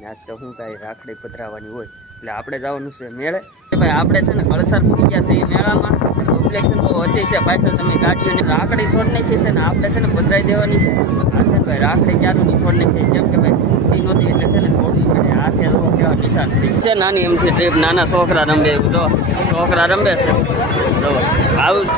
ને આજ તો શું કાંઈ રાખડી પધરાવવાની હોય એટલે આપણે જવાનું છે મેળે. ભાઈ આપણે છે ને કળસાર પૂરી ગયા છે એ મેળામાં રિફ્લેક્શન બહુ હતી છે. પાછળ તમે ગાડીઓની રાખડી છોડ નાખી છે ને આપણે છે ને પધરાઈ દેવાની છે. આ છે ભાઈ રાખડી ક્યાંની છોડ નાખી કેમ કે ભાઈ છૂટી નહોતી એટલે છે ને થોડી ઘણી હાથે કેવા નિશાન થઈ છે. નાની એમથી ટ્રીપ નાના છોકરા રમે એવું જો છોકરા રમે છે જો આવું.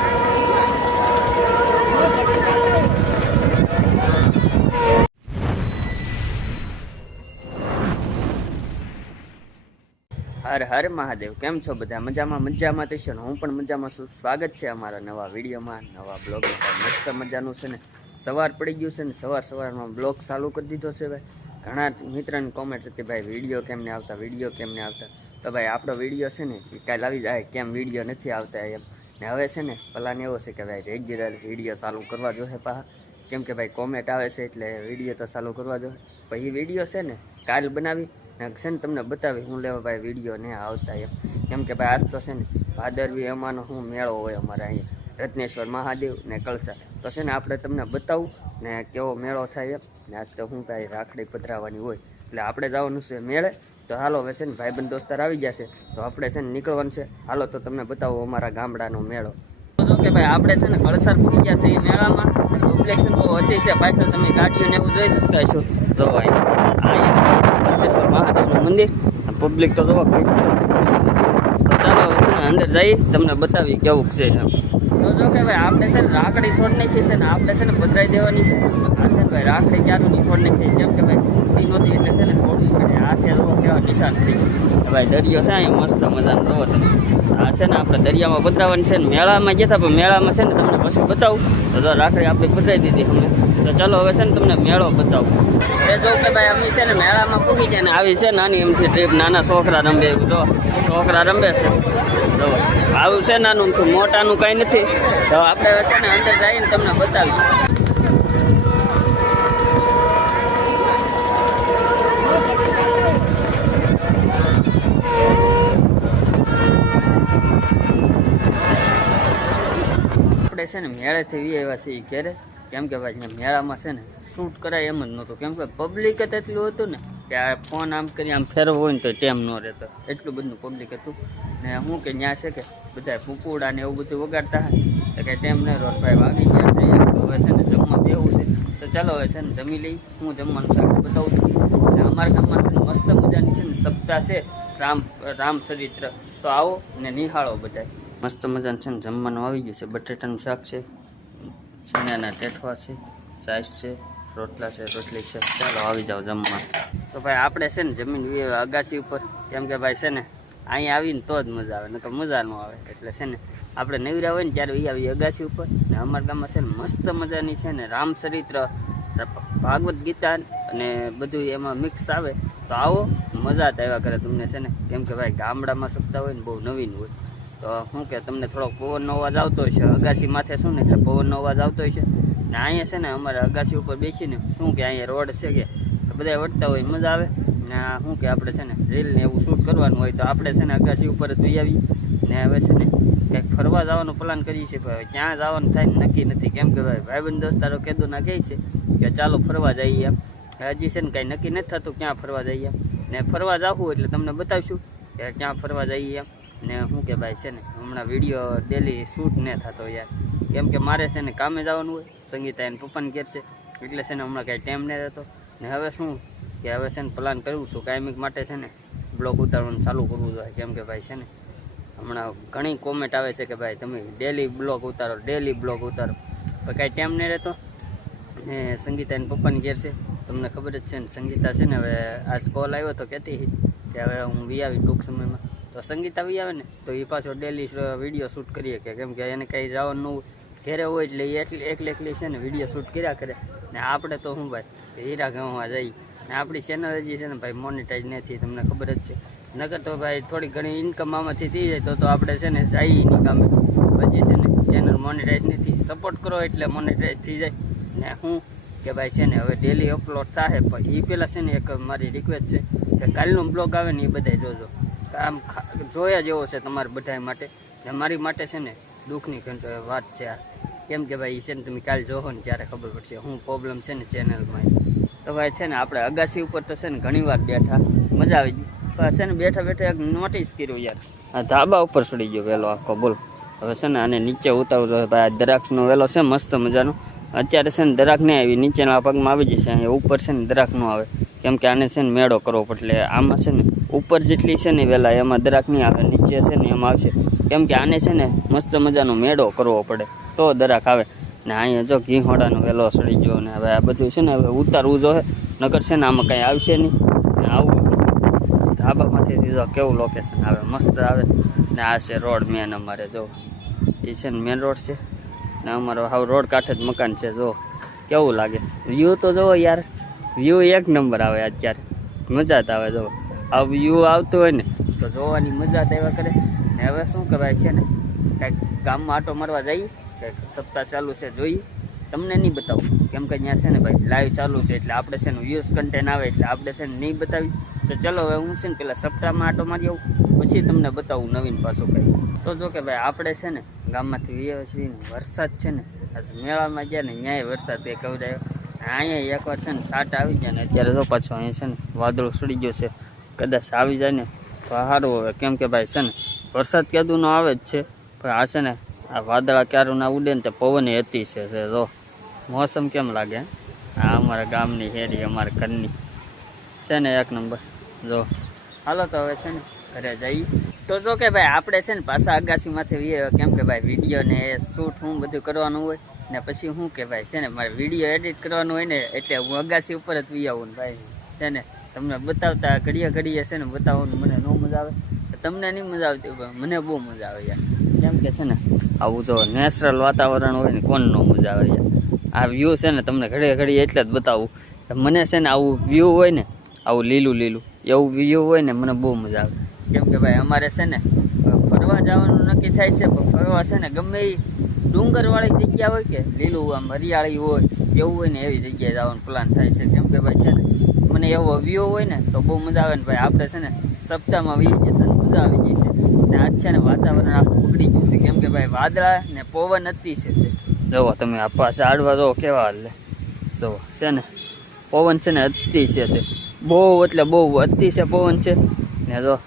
હર હર મહાદેવ. કેમ છો બધા? મજામાં થશો ને? હું પણ મજામાં છું. સ્વાગત છે અમારા નવા વિડીયોમાં, નવા બ્લોગ. મસ્ત મજાનું છે ને સવાર પડી ગયું છે ને સવારમાં બ્લોગ ચાલુ કરી દીધો છે. ભાઈ ઘણા મિત્રોની કોમેન્ટ હતી ભાઈ વિડીયો કેમ ને આવતા. તો ભાઈ આપણો વિડીયો છે ને એ કાલે આવી જાય કેમ વિડીયો નથી આવતા એમ. ને હવે છે ને પ્લાન એવો છે કે ભાઈ રેગ્યુલર વિડીયો ચાલુ કરવા જોઈએ પાછા, કેમ કે ભાઈ કોમેન્ટ આવે છે એટલે વિડીયો તો ચાલુ કરવા જોઈએ. પછી એ વિડીયો છે ને કાલ બનાવી છે ને તમને બતાવી હું લેવા ભાઈ વિડીયો ને આવતા એમ. કેમ કે ભાઈ આજ તો છે ને ભાદરવી એમાંનો શું મેળો હોય અમારે અહીંયા રત્નેશ્વર મહાદેવ ને કળસાર. તો છે ને આપણે તમને બતાવું ને કેવો મેળો થાય એમ. ને આજ તો શું કાંઈ રાખડી પધરાવવાની હોય એટલે આપણે જવાનું છે મેળે. તો હાલો હવે છે ને ભાઈબંધ દોસ્તાર આવી ગયા છે તો આપણે છે ને નીકળવાનું છે. હાલો તો તમને બતાવો અમારા ગામડાનો મેળો. જો કે ભાઈ આપણે છે ને કળસાર પૂરી ગયા છે એ મેળામાં રિફ્લેક્શન બહુ હતી છે. પાછળ તમે ગાડીઓને એવું જોઈ શકતા છો. તો રત્નેશ્વર મહાદેવનું મંદિર પબ્લિક તો જોવા કઈ. તો ચાલો છે ને અંદર જઈ તમને બતાવી કેવું છે એમ. તો જો કે ભાઈ આપણે છે ને રાખડી છોડ નાખી છે ને આપણે છે ને પધરાઈ દેવાની છે. આ છે ને ભાઈ રાખડી ક્યાંની છોડ નાખી કેમ કે ભાઈ છૂટી નહોતી એટલે છે ને થોડી ઘણી હાથે કેવા નિશાન થઈ. ભાઈ દરિયો છે અહીંયા મસ્ત મજાનો જોવો તમે. આ છે ને આપણે દરિયામાં પધરાવવાની છે ને મેળામાં ગયા હતા પણ મેળામાં છે ને તમને પછી બતાવું. તો રાખડી આપણે પધરાઈ દીધી અમને. તો ચાલો હવે છે ને તમને મેળો બતાવું. એ જો કે ભાઈ અમે છે ને મેળામાં પૂગી જાય ને આવી છે નાની એમથી ટ્રીપ નાના છોકરા રમે એવું જો છોકરા રમે છે જો આવું છે નાનું મોટાનું કાંઈ નથી. તો આપણે છે ને અંદર જઈને તમને બતાવીએ. આપણે છે ને મેળેથી આવ્યા છીએ ઘેરે કેમ કે ભાઈ મેળામાં છે ને શૂટ કરાય એમ જ નહોતું. કેમ કે પબ્લિક જ એટલું હતું ને કે આ ફોન આમ કરી આમ ફેરવો હોય ને તો ટેમ ન રહેતો, એટલું બધું પબ્લિક હતું. ને શું કે ત્યાં છે કે બધા કુકુડા ને એવું બધું વગાડતા હોય તો કંઈ ટેમ નહીં રહો. ભાઈ વાગી ગયા છે હવે છે ને જમવા બેવું છે. તો ચાલો હવે છે ને જમી લઈ. હું જમવાનું શાક બતાવું છું. ને અમારા ગામમાં છે ને મસ્ત મજાની છે ને સપ્તાહ છે રામ ચરિત્ર. તો આવો ને નિહાળો બધા. મસ્ત મજાનું છે ને જમવાનું આવી ગયું છે. બટેટાનું શાક છે, ચણાના ટેઠવા છે, સાઈસ છે, રોટલા છે, રોટલી છે. ચાલો આવી જાઓ જમવા. તો ભાઈ આપણે છે ને જમીન અગાસી ઉપર કેમ કે ભાઈ છે ને અહીંયા આવીને તો જ મજા આવે, ન તો મજા ન આવે. એટલે છે ને આપણે નવરા હોય ને ત્યારે એ આવી અગાસી ઉપર. ને અમારા ગામમાં છે ને મસ્ત મજાની છે ને રામચરિત્ર, ભાગવત ગીતા અને બધું એમાં મિક્સ આવે. તો આવો મજા જ આવ્યા કરે તમને છે ને. કેમ કે ભાઈ ગામડામાં સપ્તાહ હોય ને બહુ નવીન હોય. તો શું કે તમને થોડોક પવનનો અવાજ આવતો હોય છે અગાસી માથે શું ને એટલે પવનનો અવાજ આવતો હોય છે. ને અહીંયા છે ને અમારે અગાસી ઉપર બેસીને શું કે અહીંયા રોડ છે કે બધા વટતા હોય મજા આવે. ને શું કે આપણે છે ને રીલ ને એવું શૂટ કરવાનું હોય તો આપણે છે ને અગાસી ઉપર જ જઈ આવી. ને હવે છે ને કંઈક ફરવા જવાનો પ્લાન કરીએ છીએ. ભાઈ ક્યાં જવાનું થાય ને નક્કી નથી. કેમ કે ભાઈ ભાઈબંધ દોસ્તારો કેદુના કહે છે કે ચાલો ફરવા જઈએ એમ. હજી છે ને કાંઈ નક્કી નથી થતું ક્યાં ફરવા જઈએ એમ. ને ફરવા જવું એટલે તમને બતાવીશું કે ક્યાં ફરવા જઈએ એમ. ને શું કે ભાઈ છે ને હમણાં વિડીયો ડેલી શૂટ ન થતો યાર. કેમ કે મારે છે ને કામે જવાનું હોય, સંગીતા એને પપ્પાને ઘેર છે એટલે છે ને હમણાં કાંઈ ટાઈમ નહીં રહેતો. ને હવે શું કે હવે છે ને પ્લાન કરું છું કાયમિક માટે છે ને બ્લોગ ઉતારવાનું ચાલુ કરવું જોઈએ. કેમ કે ભાઈ છે ને હમણાં ઘણી કોમેન્ટ આવે છે કે ભાઈ તમે ડેલી બ્લોગ ઉતારો પણ કાંઈ ટાઈમ નહીં રહેતો. ને સંગીતા એને પપ્પાની ઘેર છે તમને ખબર જ છે ને. સંગીતા છે ને હવે આજ કોલ આવ્યો તો કહેતી કે હવે હું વી આવી ટૂંક સમયમાં. તો સંગીતા વી આવે ને તો એ પાછો ડેલી વિડીયો શૂટ કરીએ કે કેમ કે એને કંઈ જવાનું હોય ઘેરે હોય એટલે એ એકલી છે ને વિડીયો શૂટ કર્યા કરે. ને આપણે તો શું ભાઈ હીરા ગામમાં જઈ ને આપણી ચેનલ હજી છે ને ભાઈ મોનેટાઈઝ નથી તમને ખબર જ છે. નકર તો ભાઈ થોડી ઘણી ઇન્કમ આમાંથી થઈ જાય તો આપણે છે ને જઈએ નહીં કામે. પછી છે ને ચેનલ મોનેટાઈઝ નથી, સપોર્ટ કરો એટલે મોનેટાઈઝ થઈ જાય. ને હું કે ભાઈ છે ને હવે ડેલી અપલોડ થાય પણ એ પહેલાં છે ને એક મારી રિક્વેસ્ટ છે કે કાલનો બ્લોગ આવે ને એ બધા જોજો. આમ જોયા જેવો છે તમારા બધા માટે ને મારી માટે છે ને દુઃખની વાત છે આ. કેમ કે ભાઈ છે ને તમે કાલે જોવો ને ત્યારે ખબર પડશે શું પ્રોબ્લેમ છે ને ચેનલમાં. તો ભાઈ છે ને આપણે અગાસી ઉપર તો છે ને ઘણી વાર બેઠા, મજા આવી ગઈ. પણ છે ને બેઠા બેઠા એક નોટિસ કર્યું યાર, આ ધાબા ઉપર ચડી ગયો વેલો આખો. બોલ હવે છે ને આને નીચે ઉતારવું જોઈએ ભાઈ. આ દ્રાક્ષનો વેલો છે મસ્ત મજાનો. અત્યારે છે ને દ્રાક્ષ નહીં આવી, નીચેના પગમાં આવી જશે. અહીંયા ઉપર છે ને દ્રાક્ષ ન આવે, કેમ કે આને છે ને મેળો કરવો પડે. એટલે આમાં છે ને ઉપર જેટલી છે ને વેલા એમાં દ્રાક્ષ નહીં આવે, નીચે છે ને એમાં આવશે. કેમ કે આને છે ને મસ્ત મજાનો મેળો કરવો પડે તો દ્રાક્ષ આવે. ને અહીંયા જો ઘીહોડાનો વેલો સડી ગયો. ને હવે આ બધું છે ને હવે ઉતારવું જોઈએ, નકર છે ને આમાં કંઈ આવશે નહીં. ને આવું ધાબામાંથી દીધો કેવું લોકેશન આવે, મસ્ત આવે. ને આ છે રોડ મેન અમારે, જો એ છે ને મેન રોડ છે. ને અમારો હાવ રોડ કાંઠે જ મકાન છે. જો કેવું લાગે વ્યૂ તો જુઓ યાર, વ્યૂ એક નંબર આવે. અત્યારે મજા જ આવે. જો આ વ્યૂ આવતું હોય ને તો જોવાની મજા જ આવ્યા કરે. ને હવે શું કહેવાય છે ને, કાંઈક ગામમાં આટો મારવા જઈએ, કંઈક સપ્તાહ ચાલુ છે જોઈએ. તમને નહીં બતાવું કેમ કે ત્યાં છે ને ભાઈ લાઈવ ચાલુ છે, એટલે આપણે છે ને વ્યૂઝ કન્ટેન્ટ આવે એટલે આપણે છે ને નહીં બતાવી. તો ચલો હવે હું છે ને પેલા સપ્તાહમાં આટો મારી આવું, પછી તમને બતાવું નવીન પાછું કંઈ. તો જો કે ભાઈ આપણે છે ને ગામમાંથી વીએ છીએ ને, વરસાદ છે ને આજ મેળામાં ગયા ને ન્યાય વરસાદ એ કવરાયો. અહીંયા એકવાર છે ને સાટ આવી જાય ને અત્યારે તો પાછો અહીંયા છે ને વાદળો સડી ગયો છે. કદાચ આવી જાય ને તો સારું હવે, કેમ કે ભાઈ છે ને વરસાદ ક્યાંનો આવે જ છે. પણ આ છે ને આ વાદળા ક્યારું ના ઉડે ને તે પવન હતી છે. જો મોસમ કેમ લાગે, આ અમારા ગામની હેરી અમારા ઘરની છે ને એક નંબર. જો હાલો તો હવે છે ને ઘરે જઈએ. તો જો કે ભાઈ આપણે છે ને પાછા અગાસીમાંથી વીએ, કેમ કે ભાઈ વિડીયો ને શૂટ હું બધું કરવાનું હોય ને પછી શું કે ભાઈ છે ને મારે વિડીયો એડિટ કરવાનું હોય ને, એટલે હું અગાસી ઉપર જ વી આવું ને ભાઈ છે ને તમને બતાવતા ઘડીએ ઘડીએ છે ને બતાવવાનું મને ન મજા આવે. તમને નહીં મજા આવતી, મને બહુ મજા આવે યાર. કેમ કે છે ને આવું જો નેચરલ વાતાવરણ હોય ને કોણ ન મજા આવે યાર. આ વ્યૂ છે ને તમને ઘડીએ ઘડીએ એટલે જ બતાવું. મને છે ને આવું વ્યૂ હોય ને, આવું લીલું લીલું એવું વ્યૂ હોય ને મને બહુ મજા આવે. કેમ કે ભાઈ અમારે છે ને ફરવા જવાનું નક્કી થાય છે, પણ ફરવા છે ને ગમે એ ડુંગરવાળી જગ્યા હોય કે લીલું આમ હરિયાળી હોય એવું હોય ને એવી જગ્યાએ જવાનું પ્લાન થાય છે. કેમ કે ભાઈ છે ને મને એવો વ્યૂ હોય ને તો બહુ મજા આવે ને ભાઈ. આપણે છે ને સપ્તાહમાં વી જતા મજા આવી ગઈ છે. ને આજ છે ને વાતાવરણ આખું બગડી ગયું છે, કેમ કે ભાઈ વાદળા ને પવન અતિશય છે. જુઓ તમે આ પાછા આડવા જુઓ કેવા હાલે. જુઓ છે ને પવન છે ને અતિશય છે, બહુ એટલે બહુ અતિશય પવન છે. ને જો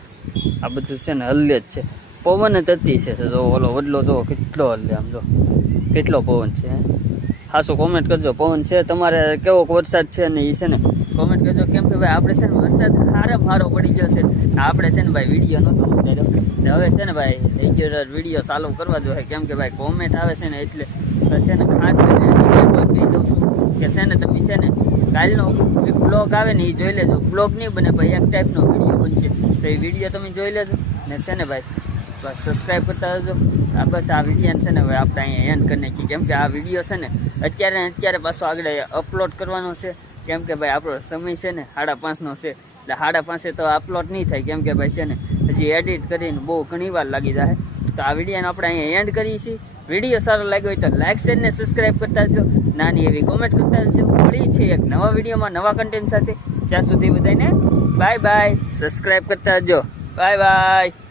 આ બધું છે ને હલ્લે જ છે, પવન જ અતિશય છે. જો ઓલો વડલો જુઓ કેટલો હલ્લે, આમ જો કેટલો પવન છે. હાશું કોમેન્ટ કરજો પવન છે તમારે કેવો વરસાદ છે ને એ છે ને કોમેન્ટ કરજો. કેમ કે ભાઈ આપણે છે ને વરસાદ હારો પડી ગયો છે. આપણે છે ને ભાઈ વિડીયો નહોતો ઉતાર્યો ને હવે છે ને ભાઈ રેગ્યુલર વિડીયો ચાલુ કરવા જોઈએ. કેમ કે ભાઈ કોમેન્ટ આવે છે ને એટલે છે ને ખાસ કરીને કહી દઉં છું કે છે ને તમે છે ને કાલનો એક બ્લોગ આવે ને એ જોઈ લેજો. બ્લોગ નહીં બને ભાઈ, એક ટાઈપનો વિડીયો બનશે તો એ વિડીયો તમે જોઈ લેજો. ને છે ને ભાઈ બસ સબસ્ક્રાઈબ કરતા રહેજો. આ બસ આ વિડીયો છે ને હવે આપણે અહીંયા એન્ડ કરી નાખીએ. કેમ કે આ વિડીયો છે ને અત્યારે પાછો આગળ અપલોડ કરવાનો છે. કેમ કે ભાઈ આપણો સમય છે ને 5:30નો છે, એટલે 5:30 તો અપલોડ નહીં થાય. કેમ કે ભાઈ છે ને હજી એડિટ કરીને બહુ ઘણી વાર લાગી જાય. તો આ વિડીયોને આપણે અહીંયા એન્ડ કરીએ છીએ. વિડીયો સારો લાગ્યો હોય તો લાઈક શેર ને સબસ્ક્રાઈબ કરતા જજો, નાની એવી કોમેન્ટ કરતા જજો. મળી છે એક નવા વિડીયોમાં નવા કન્ટેન્ટ સાથે. ત્યાં સુધી બધાને બાય બાય, સબસ્ક્રાઈબ કરતા જજો. Bye bye.